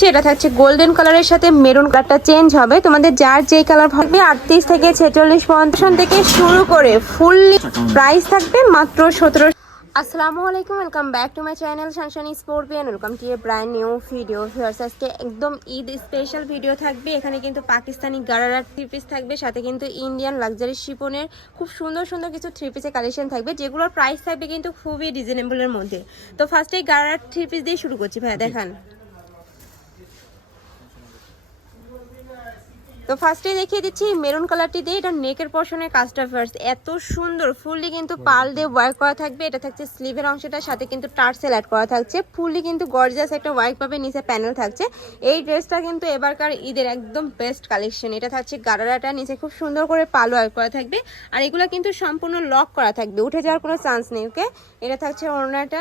সেটা থাকছে গোল্ডেন কালারের সাথে মেরুন কালারটা চেঞ্জ হবে তোমাদের যার যে কালার থাকবে আটত্রিশ থেকে ছেচল্লিশ পঞ্চাশ থেকে শুরু করে ফুললি প্রাইস থাকবে মাত্র সতেরো আসসালামু আলাইকুম welcome back to my channel সানসানি স্পোর্পিয়ান welcome to a brand new video ফিওর্স আজকে একদম ঈদ স্পেশাল ভিডিও থাকবে এখানে কিন্তু পাকিস্তানি গারারা থ্রি পিস থাকবে সাথে কিন্তু ইন্ডিয়ান লাক্সারি শিপনের খুব সুন্দর সুন্দর কিছু থ্রি পিসের কালেকশন থাকবে যেগুলোর প্রাইস থাকবে কিন্তু খুবই রিজনেবলের মধ্যে তো ফার্স্টে গারার থ্রি পিস দিয়ে শুরু করছি ভাই দেখান তো ফার্স্টে দেখিয়ে দিচ্ছি মেরুন কালারটি দিয়ে এটা নেকের পশনের কাজটা ফার্স্ট এত সুন্দর ফুললি কিন্তু পাল দিয়ে ওয়ার্ক করা থাকবে এটা থাকছে স্লিভের অংশটার সাথে কিন্তু টার্সেল অ্যাড করা থাকছে ফুললি কিন্তু গর্জাস একটা ওয়ার্ক পাবে নিচে প্যানেল থাকছে এই ড্রেসটা কিন্তু এবারকার ঈদের একদম বেস্ট কালেকশন এটা থাকছে গাড়ারাটা নিচে খুব সুন্দর করে পাল ওয়ার্ক করা থাকবে আর এগুলো কিন্তু সম্পূর্ণ লক করা থাকবে উঠে যাওয়ার কোনো চান্স নেই ওকে এটা থাকছে ওড়নাটা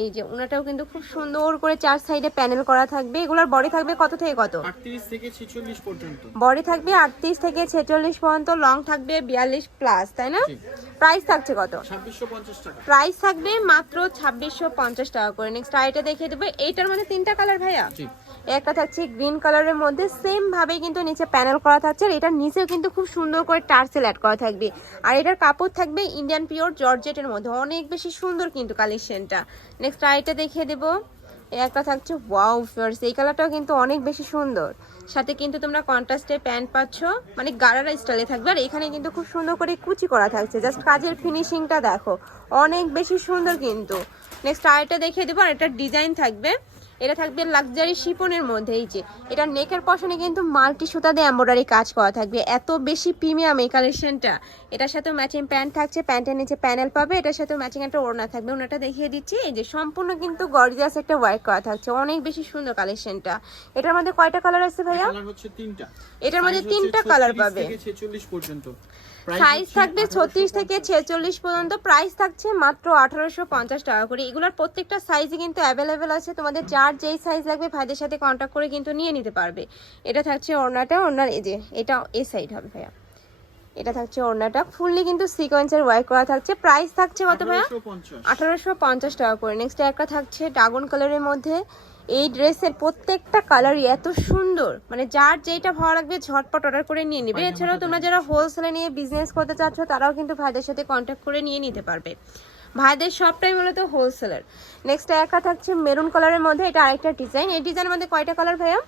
এই যে ওনাটাও কিন্তু খুব সুন্দর করে চার সাইডে প্যানেল করা থাকবে এগুলোর বডি থাকবে কত থেকে কত 38 থেকে 46 পর্যন্ত বডি থাকবে 38 থেকে 46 পর্যন্ত লং থাকবে 42 প্লাস তাই না প্রাইস থাকছে কত 2650 টাকা প্রাইস থাকবে মাত্র 2650 টাকা করে নেক্সট আইটা দেখিয়ে দেব এইটার মধ্যে মানে তিনটা কালার ভাইয়া জি একটা থাকছে গ্রিন কালারের মধ্যে সেম ভাবে কিন্তু নিচে প্যানেল করা থাকছে আর এটার নিচেও কিন্তু খুব সুন্দর করে টার্সেল অ্যাড করা থাকবে আর এটার কাপড় থাকবে ইন্ডিয়ান পিওর জর্জেটের মধ্যে অনেক বেশি সুন্দর কিন্তু কালেকশনটা নেক্সট আইটা দেখিয়ে দেবো একটা থাকছে ওয়াও ফিয়ার্স এই কালারটাও কিন্তু অনেক বেশি সুন্দর সাথে কিন্তু তোমরা কন্ট্রাস্টের প্যান্ট পাচ্ছ মানে গাড়ার স্টাইলে থাকবে আর এখানে কিন্তু খুব সুন্দর করে কুচি করা থাকছে জাস্ট কাজের ফিনিশিংটা দেখো অনেক বেশি সুন্দর কিন্তু নেক্সট আইটা দেখিয়ে দেবো আর একটা ডিজাইন থাকবে এটা থাকবে লাক্সারি শিপনের মধ্যে এই যে এটা নেকের পশনে কিন্তু মাল্টি সুতা দিয়ে কাজ করা থাকবে এত বেশি প্রিমিয়াম এই কালেকশনটা এটার সাথে ম্যাচিং প্যান্ট থাকছে প্যান্টের নিচে প্যানেল পাবে এটার সাথে ম্যাচিং একটা ওড়না থাকবে ওনাটা দেখিয়ে দিচ্ছি এই যে সম্পূর্ণ কিন্তু গর্জিয়াস একটা ওয়ার্ক করা থাকছে অনেক বেশি সুন্দর কালেকশনটা এটার মধ্যে কয়টা কালার আছে ভাইয়া এটার মধ্যে তিনটা কালার পাবে পর্যন্ত সাইজ থাকবে ছত্রিশ থেকে ছেচল্লিশ পর্যন্ত প্রাইস থাকছে মাত্র আঠারোশো পঞ্চাশ টাকা করে এগুলোর প্রত্যেকটা সাইজে কিন্তু অ্যাভেলেবেল আছে তোমাদের যার যেই সাইজ লাগবে ভাইদের সাথে কন্ট্যাক্ট করে কিন্তু নিয়ে নিতে পারবে এটা থাকছে অন্যটা ওনার এই যে এটা এ সাইড হবে ভাইয়া এটা থাকছে ওড়নাটা ফুললি কিন্তু সিকোয়েন্সের ওয়ার্ক করা থাকছে প্রাইস থাকছে কত ভাইয়া আঠারোশো পঞ্চাশ টাকা করে নেক্সট একটা থাকছে ড্রাগন কালারের মধ্যে এই ড্রেসের প্রত্যেকটা কালারই এত সুন্দর মানে যার যেটা ভালো লাগবে ঝটপট অর্ডার করে নিয়ে নেবে এছাড়াও তোমরা যারা হোলসেলে নিয়ে বিজনেস করতে চাচ্ছ তারাও কিন্তু ভাইদের সাথে কন্ট্যাক্ট করে নিয়ে নিতে পারবে ভাইদের সবটাই মূলত হোলসেলার নেক্সট একা থাকছে মেরুন কালারের মধ্যে এটা আরেকটা ডিজাইন এই ডিজাইনের মধ্যে কয়টা কালার ভাইয়া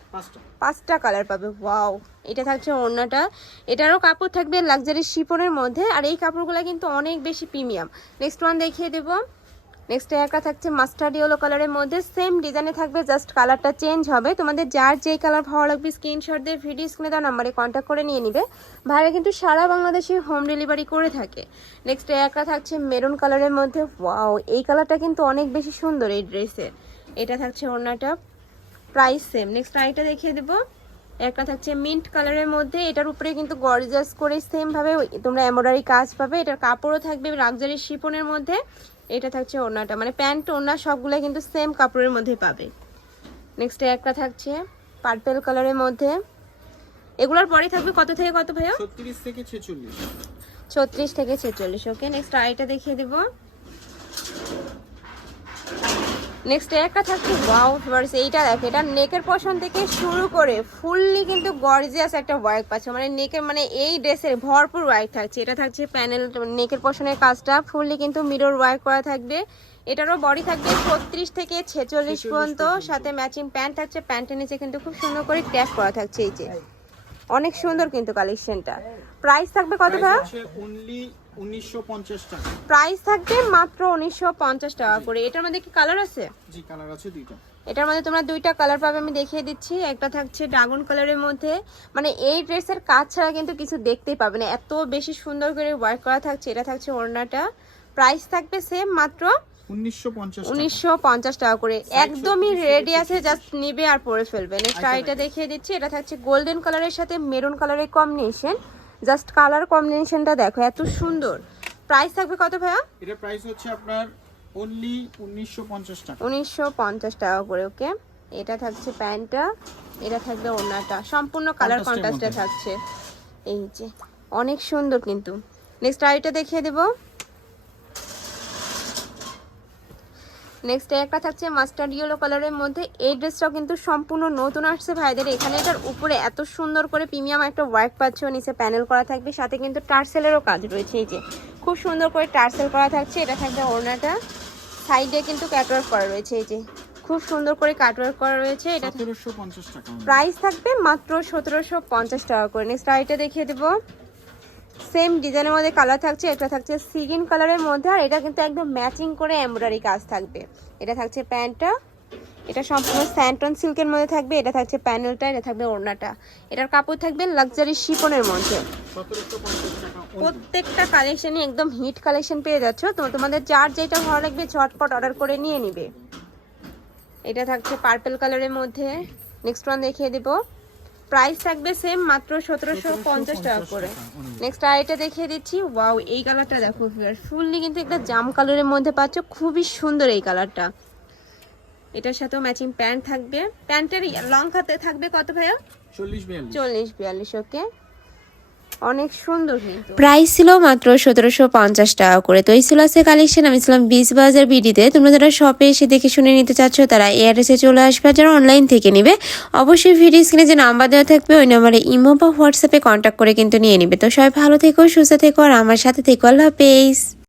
পাঁচটা কালার পাবে ওয়াও এটা থাকছে ওড়নাটা এটারও কাপড় থাকবে লাক্সারি শিপনের মধ্যে আর এই কাপড়গুলো কিন্তু অনেক বেশি প্রিমিয়াম নেক্সট ওয়ান দেখিয়ে দেবো নেক্সট একটা থাকছে মাস্টার্ড ইয়েলো কালারের মধ্যে সেম ডিজাইনে থাকবে জাস্ট কালারটা চেঞ্জ হবে তোমাদের যার যেই কালার ভালো লাগবে স্ক্রিনশট দিয়ে ভিডিও স্ক্রিনে দেওয়া নাম্বারে কন্ট্যাক্ট করে নিয়ে নিবে ভাইরা কিন্তু সারা বাংলাদেশে হোম ডেলিভারি করে থাকে নেক্সট একটা থাকছে মেরুন কালারের মধ্যে ওয়াও এই কালারটা কিন্তু অনেক বেশি সুন্দর এই ড্রেসের এটা থাকছে ওড়নাটা প্রাইস সেম নেক্সট আরেকটা দেখিয়ে দেবো একটা থাকছে মিন্ট কালারের মধ্যে এটার উপরে কিন্তু গর্জাস করে সেমভাবে তোমরা এমব্রয়ডারি কাজ পাবে এটার কাপড়ও থাকবে লাক্সারি শিপনের মধ্যে এটা থাকছে ওনাটা মানে প্যান্ট ওনা সবগুলো কিন্তু সেম কাপড়ের মধ্যে পাবে নেক্সট একটা থাকছে পার্পেল কালারের মধ্যে এগুলোর পরে থাকবে কত থেকে কত ভাইয়া ছত্রিশ থেকে ছেচল্লিশ ছত্রিশ থেকে ছেচল্লিশ ওকে নেক্সট আরেকটা দেখিয়ে দেবো নেক্সট একটা থাকছে ওয়াও ফার্স এইটা দেখো এটা নেকের পশন থেকে শুরু করে ফুললি কিন্তু গর্জিয়াস একটা ওয়ার্ক পাচ্ছে মানে নেকের মানে এই ড্রেসের ভরপুর ওয়ার্ক থাকছে এটা থাকছে প্যানেল নেকের পশনের কাজটা ফুললি কিন্তু মিরর ওয়ার্ক করা থাকবে এটারও বডি থাকবে ছত্রিশ থেকে ছেচল্লিশ পর্যন্ত সাথে ম্যাচিং প্যান্ট থাকছে প্যান্টের নিচে কিন্তু খুব সুন্দর করে ট্যাপ করা থাকছে এই যে অনেক সুন্দর কিন্তু কালেকশনটা প্রাইস থাকবে কত টাকা প্রাইস থাকবে মাত্র উনিশশো টাকা করে এটার মধ্যে কি কালার আছে জি কালার আছে দুইটা এটার মধ্যে তোমরা দুইটা কালার পাবে আমি দেখিয়ে দিচ্ছি একটা থাকছে ড্রাগন কালারের মধ্যে মানে এই ড্রেসের কাজ ছাড়া কিন্তু কিছু দেখতেই পাবে না এত বেশি সুন্দর করে ওয়ার্ক করা থাকছে এটা থাকছে ওড়নাটা প্রাইস থাকবে সেম মাত্র উনিশশো পঞ্চাশ টাকা করে একদমই রেডি আছে জাস্ট নিবে আর পরে ফেলবে নেক্সট আচ্ছা, শাড়িটা দেখিয়ে দিচ্ছি এটা থাকছে গোল্ডেন কালারের সাথে মেরুন কালারের কম্বিনেশন জাস্ট কালার কম্বিনেশনটা দেখো এত সুন্দর প্রাইস থাকবে কত ভাইয়া এটা প্রাইস হচ্ছে আপনার অনলি 1950 টাকা 1950 টাকা করে ওকে এটা থাকছে প্যান্টটা এটা থাকবে ওনাটা সম্পূর্ণ কালার কন্ট্রাস্টে থাকছে এই যে অনেক সুন্দর কিন্তু নেক্সট আইটা দেখিয়ে দেবো নেক্সট একটা থাকছে মাস্টার্ড ইয়েলো কালারের মধ্যে এই ড্রেসটাও কিন্তু সম্পূর্ণ নতুন আসছে ভাইদের এখানে এটার উপরে এত সুন্দর করে প্রিমিয়াম একটা ওয়ার্ক পাচ্ছ নিচে প্যানেল করা থাকবে সাথে কিন্তু টার্সেলেরও কাজ রয়েছে এই যে খুব সুন্দর করে টার্সেল করা থাকছে এটা থাকবে ওড়নাটা সাইডে কিন্তু ক্যাটওয়ার্ক করা রয়েছে এই যে খুব সুন্দর করে কাটওয়ার্ক করা রয়েছে এটা প্রাইস থাকবে মাত্র সতেরোশো পঞ্চাশ টাকা করে নেক্সট আইটা দেখিয়ে দেবো সেম ডিজাইনের মধ্যে কালার থাকছে এটা থাকছে সিগিন কালারের মধ্যে আর এটা কিন্তু একদম ম্যাচিং করে এমব্রয়ডারি কাজ থাকবে এটা থাকছে প্যান্টটা এটা সম্পূর্ণ স্যান্টন সিল্কের মধ্যে থাকবে এটা থাকছে প্যানেলটা এটা থাকবে ওড়নাটা এটার কাপড় থাকবে লাক্সারি শিপনের মধ্যে প্রত্যেকটা কালেকশনই একদম হিট কালেকশন পেয়ে যাচ্ছ তো তোমাদের যার যেটা ভালো লাগবে ঝটপট অর্ডার করে নিয়ে নিবে এটা থাকছে পার্পেল কালারের মধ্যে নেক্সট ওয়ান দেখিয়ে দেবো প্রাইস থাকবে সেম মাত্র সতেরোশো পঞ্চাশ টাকা করে নেক্সট আর এটা দেখিয়ে দিচ্ছি ওয়াও এই কালারটা দেখো ফুললি কিন্তু একটা জাম কালারের মধ্যে পাচ্ছ খুবই সুন্দর এই কালারটা এটার সাথেও ম্যাচিং প্যান্ট থাকবে প্যান্টের লং হাতে থাকবে কত ভাই চল্লিশ চল্লিশ বিয়াল্লিশ ওকে অনেক সুন্দর প্রাইস ছিল মাত্র সতেরোশো পঞ্চাশ টাকা করে তো এই ছিল আছে কালেকশন আমি ছিলাম বিশ বাজার বিডিতে তোমরা যারা শপে এসে দেখে শুনে নিতে চাচ্ছ তারা এই অ্যাড্রেসে চলে আসবে যারা অনলাইন থেকে নেবে অবশ্যই ভিডিও স্ক্রিনে যে নাম্বার দেওয়া থাকবে ওই নাম্বারে ইমো বা হোয়াটসঅ্যাপে কন্ট্যাক্ট করে কিন্তু নিয়ে নেবে তো সবাই ভালো থেকো সুস্থ থেকো আর আমার সাথে থেকো আল্লাহ হাফেজ